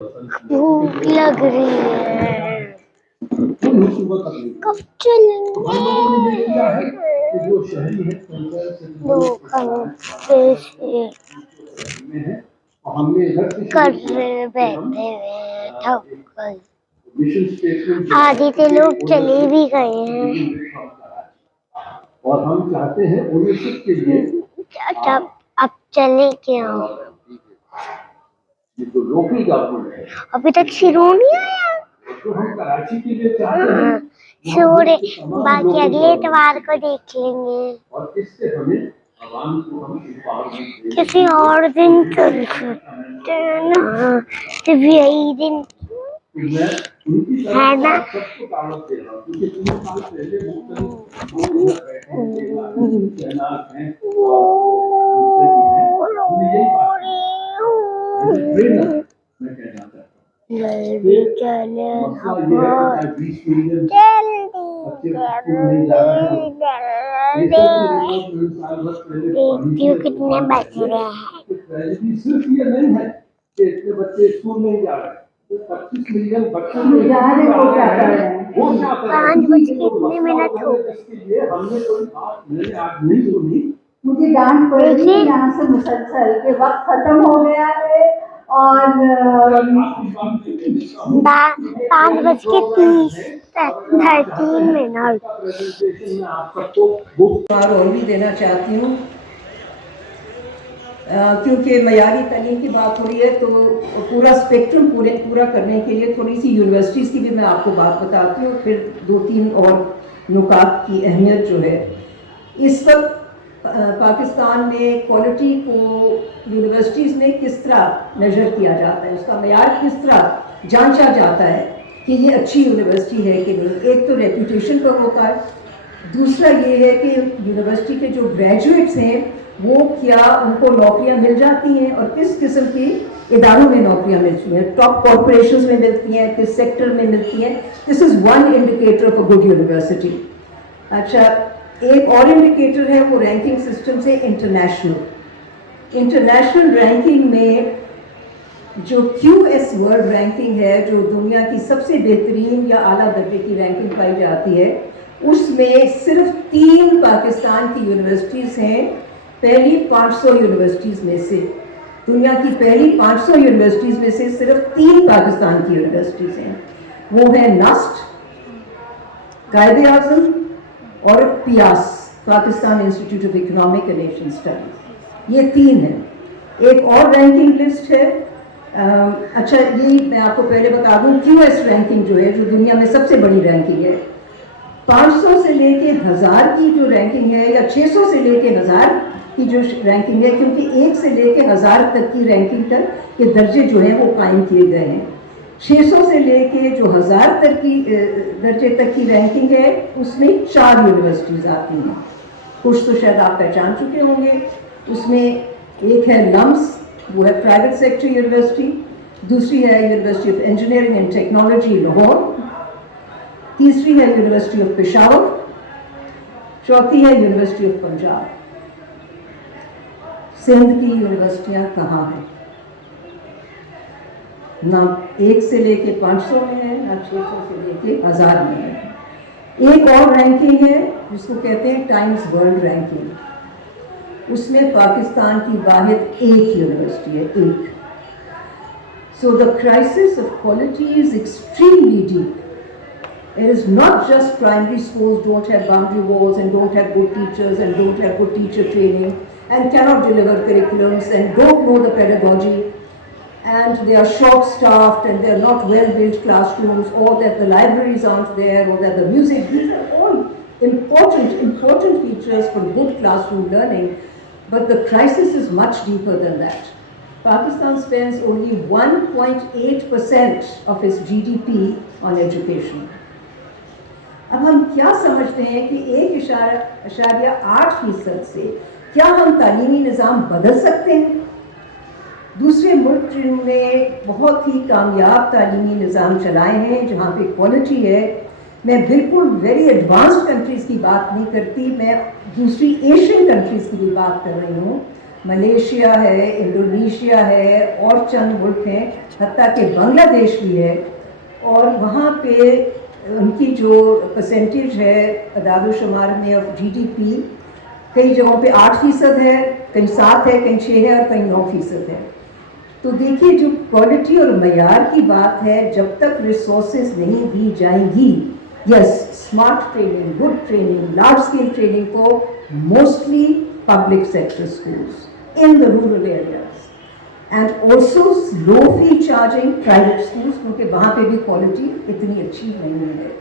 भूख लग रही है, कब चलेंगे? भूख कर रहे बैठे हुए थक गए। आधे तो लोग चले भी गए हैं और हम चाहते हैं ओनरशिप के लिए अब चले क्या? तो लोकल गवर्नमेंट है, अभी तक शुरू नहीं आया। तो हम कराची के लिए चाहते हैं बाकी अगले इतवार को देख लेंगे और इससे हमें आवाम को हम किसी और दिन चल सकते हैं ना, सिर्फ यही दिन है ना। जल्दी चले देखती हूँ कितने बज रहे हैं। इतने बच्चे स्कूल नहीं जा रहे, 25 मिलियन बच्चों को जा रहे हो क्या कर रहे हैं? 5:00 हो गए। हमने कोई बात मैंने आज नहीं सुनी, मुझे डांट पड़ी यहाँ से मुसलसल के वक्त खत्म हो गया है और 5:30 और भी देना चाहती हूँ क्योंकि मयारी तालीम की बात हो रही है तो पूरा स्पेक्ट्रम पूरा करने के लिए थोड़ी सी यूनिवर्सिटीज़ की भी मैं आपको बात बताती हूँ, फिर 2-3 और नुकात की अहमियत जो है। इस वक्त पाकिस्तान में क्वालिटी को यूनिवर्सिटीज़ में किस तरह मेजर किया जाता है, उसका मयार किस तरह जांचा जाता है कि ये अच्छी यूनिवर्सिटी है कि नहीं। एक तो रेपुटेशन पर होता है, दूसरा ये है कि यूनिवर्सिटी के जो ग्रेजुएट्स हैं वो क्या उनको नौकरियां मिल जाती हैं और किस किस्म की इदारों में नौकरियां मिलती हैं, टॉप कॉरपोरेशंस में मिलती हैं, किस सेक्टर में मिलती हैं। This is one indicator of a good university. अच्छा, एक और इंडिकेटर है वो रैंकिंग सिस्टम से इंटरनेशनल रैंकिंग में जो QS वर्ल्ड रैंकिंग है, जो दुनिया की सबसे बेहतरीन या आला दर्जे की रैंकिंग पाई जाती है, उसमें सिर्फ 3 पाकिस्तान की यूनिवर्सिटीज़ हैं पहली 500 यूनिवर्सिटीज़ में से। दुनिया की पहली 500 यूनिवर्सिटीज़ में से सिर्फ 3 पाकिस्तान की यूनिवर्सिटीज़ हैं। वो है नस्ट, कायद-ए-आज़म और पियास, Pakistan institute of economic and Asian studies. ये 3 हैं। एक और रैंकिंग लिस्ट है। अच्छा, ये मैं आपको पहले बता दूं, QS रैंकिंग जो है, जो दुनिया में सबसे बड़ी रैंकिंग है, 500 से लेके 1000 की जो रैंकिंग है या 600 से लेके 1000 की जो रैंकिंग है, क्योंकि 1 से लेके 1000 तक की रैंकिंग तक के दर्जे जो हैं वो कायम किए गए हैं। 600 से लेके जो 1000 तक की दर्जे तक की रैंकिंग है उसमें 4 यूनिवर्सिटीज़ आती हैं। कुछ तो शायद आप पहचान चुके होंगे। उसमें एक है लम्स, वो है प्राइवेट सेक्टर यूनिवर्सिटी। दूसरी है university of engineering and technology Lahore. तीसरी है यूनिवर्सिटी ऑफ पेशावर। चौथी है यूनिवर्सिटी ऑफ पंजाब। सिंध की यूनिवर्सिटियां कहाँ हैं? ना 1 से लेके 500 में है, ना 600 से लेके 1000 में है। एक और रैंकिंग है जिसको कहते हैं टाइम्स वर्ल्ड रैंकिंग। उसमें पाकिस्तान की वाहिद एक यूनिवर्सिटी है, एक। So the crisis of quality is extremely deep. It is not just primary schools don't have boundary walls and don't have good teachers and don't have good teacher training and cannot deliver curriculums and don't know the pedagogy and they are short-staffed and they are not well-built classrooms, or that the libraries aren't there, or that the music. These are all important features for good classroom learning, but the crisis is much deeper than that. Pakistan spends only 1.8% of its GDP on education. अब हम क्या समझते हैं कि 1.8% से क्या हम तालीमी निज़ाम बदल सकते हैं? दूसरे मुल्क जिनने बहुत ही कामयाब तालीमी निज़ाम चलाए हैं जहाँ पे क्वालिटी है, मैं बिल्कुल वेरी एडवांस्ड कंट्रीज़ की बात नहीं करती, मैं दूसरी एशियन कंट्रीज़ की भी बात कर रही हूँ। मलेशिया है, इंडोनेशिया है और चंद मुल्क हैं, हत्ता कि बांग्लादेश भी है, और वहाँ पे उनकी जो परसेंटेज है अदाद-ओ-शुमार में ऑफ जीडीपी कई जगहों पे 8% है, कहीं 7 है, कहीं 6 है और कहीं 9% है। तो देखिए जो क्वालिटी और मयार की बात है, जब तक रिसोर्सेज नहीं दी जाएंगी, yes smart training, good training, large scale training को mostly public sector schools in the rural areas and also low fee charging private schools, क्योंकि वहाँ पे भी क्वालिटी इतनी अच्छी नहीं है।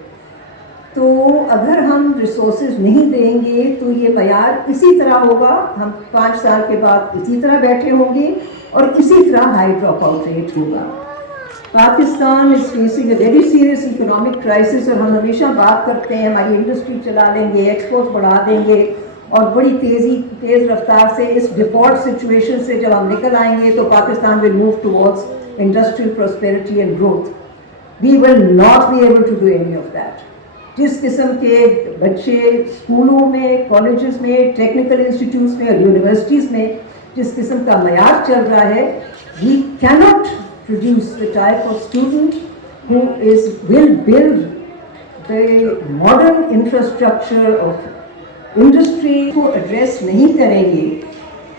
तो अगर हम रिसोर्सेज नहीं देंगे तो ये मयार इसी तरह होगा, हम 5 साल के बाद इसी तरह बैठे होंगे और इसी तरह हाई ड्रॉप आउट रेट होगा। Pakistan is facing a very serious economic crisis, और हम हमेशा बात करते हैं हमारी इंडस्ट्री चला लेंगे, एक्सपोर्ट बढ़ा देंगे और बड़ी तेज़ रफ्तार से इस डिफॉल्ट सिचुएशन से जब हम निकल आएंगे तो Pakistan will move towards industrial prosperity and growth. We will not be able to do any of that. जिस किस्म के बच्चे स्कूलों में, कॉलेजेस में, टेक्निकल इंस्टीट्यूट्स में और यूनिवर्सिटीज़ में जिस किस्म का मयार चल रहा है, we cannot produce the type of student who will build the modern infrastructure of industry को एड्रेस नहीं करेंगे।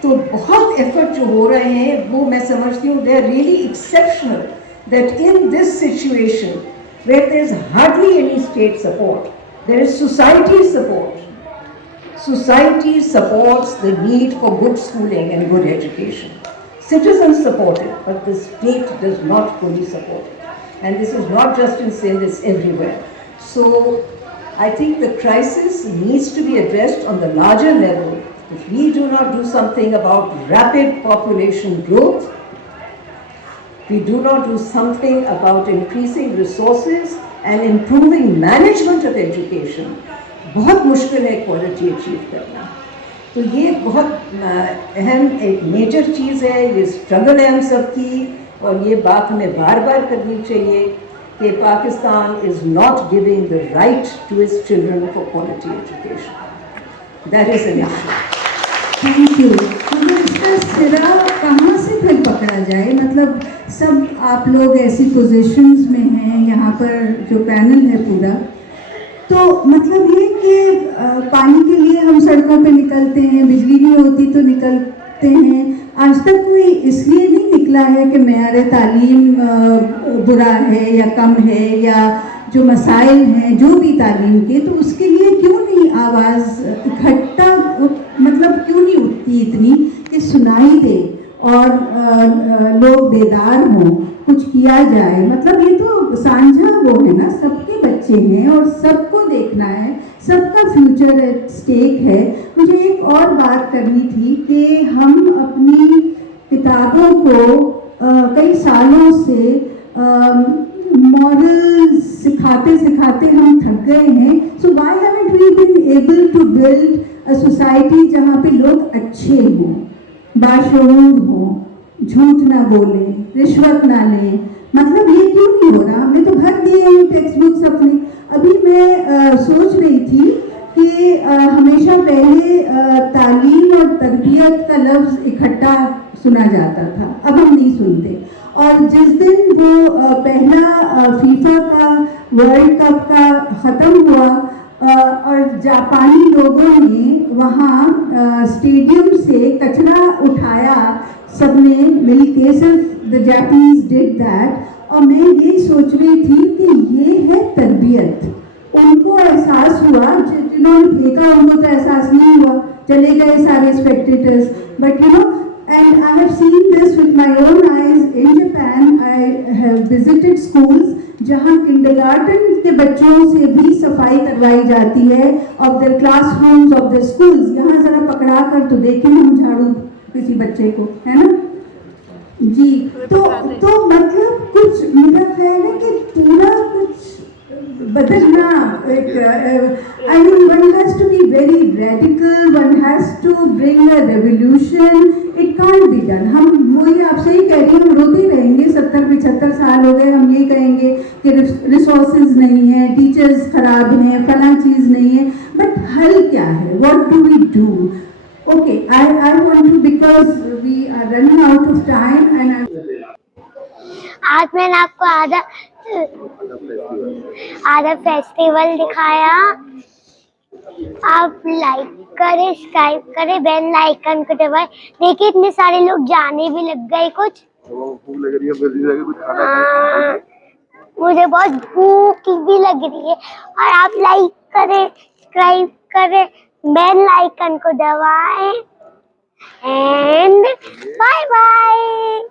तो बहुत एफर्ट जो हो रहे हैं वो मैं समझती हूँ they are really exceptional, that in this situation where there is hardly any state support, there is society support. Society supports the need for good schooling and good education. Citizens support it, but the state does not fully support it. And this is not just in Sindh, it's everywhere. So I think the crisis needs to be addressed on the larger level. If we do not do something about rapid population growth, we do not do something about increasing resources and improving management of education, बहुत मुश्किल है quality achieve करना। तो ये बहुत अहम एक major चीज़ है, ये स्ट्रगल है हम सब की, और ये बात हमें बार बार करनी चाहिए कि Pakistan is not giving the right to its children for quality education. That is an issue. Thank you. मतलब इसका सिरा कहाँ से फिर पकड़ा जाए? मतलब सब आप लोग ऐसी पोजीशंस में हैं, यहाँ पर जो पैनल है पूरा, तो मतलब ये कि पानी के लिए हम सड़कों पे निकलते हैं, बिजली नहीं होती तो निकलते हैं। आज तक कोई इसलिए नहीं निकला है कि मेयार तालीम बुरा है या कम है, या जो मसाइल हैं जो भी तालीम के, तो उसके लिए क्यों नहीं आवाज़ इकट्ठा, मतलब क्यों नहीं उठती इतनी कि सुनाई दे और लोग बेदार हों, कुछ किया जाए? मतलब ये तो साझा वो है ना, सबके बच्चे हैं और सबको देखना है, सबका फ्यूचर एट स्टेक है। मुझे एक और बात करनी थी कि हम अपनी किताबों को कई सालों से मॉरल सिखाते सिखाते हम थक गए हैं। So why haven't we been able to build a society जहाँ पे लोग अच्छे हों, बाशऊर हों, झूठ ना बोलें, रिश्वत ना लें? मतलब ये क्यों नहीं हो रहा? हमने तो भर दिए हैं टेक्स्ट बुक्स अपने। अभी मैं सोच रही थी कि हमेशा पहले तालीम और तरबियत का लफ्ज़ इकट्ठा सुना जाता था, अब हम नहीं सुनते। और जिस दिन वो पहला फीफा का वर्ल्ड कप का ख़त्म हुआ और जापानी लोगों ने वहाँ स्टेडियम से कचरा उठाया, सबने मिलके, सिर्फ द जापानीज डिड दैट। और मैं ये सोच रही थी कि ये है तरबियत। उनको एहसास हुआ, जिन्होंने फेंका उनको तो एहसास नहीं हुआ, चले गए सारे spectators, but you know, and I have seen this with my own eyes in Japan. I have visited schools जहाँ kindergarten के बच्चों से भी सफाई करवाई जाती है of their classrooms, of their schools। यहाँ जरा पकड़ा कर तो देखें हम झाड़ू किसी बच्चे को, है ना जी? तो मतलब कुछ मेरा ख्याल है कि पूरा कुछ बदलना, I mean one has to be very radical, one has to bring a revolution, it can't be done। हम वही आपसे ही कह रही हूँ, हम रोते रहेंगे, 70-75 साल हो गए, हम ये कहेंगे कि रिसोर्सेज नहीं है, टीचर्स खराब हैं, फला चीज़ नहीं है, बट हल क्या है? What do we do? Okay, I want to, because we are running out of time and आज मैंने आपको आधा फेस्टिवल दिखाया। आप लाइक करें, सब्सक्राइब करें, बेल आइकन को दबाएं। देखिए इतने सारे लोग जाने भी लग गए कुछ। भूख लग रही है, जल्दी जाके कुछ खाना हाँ, मुझे बहुत भूख भी लग रही है। और आप लाइक करें, सब्सक्राइब करें, बेल आइकन को दबाएं एंड बाय बाय।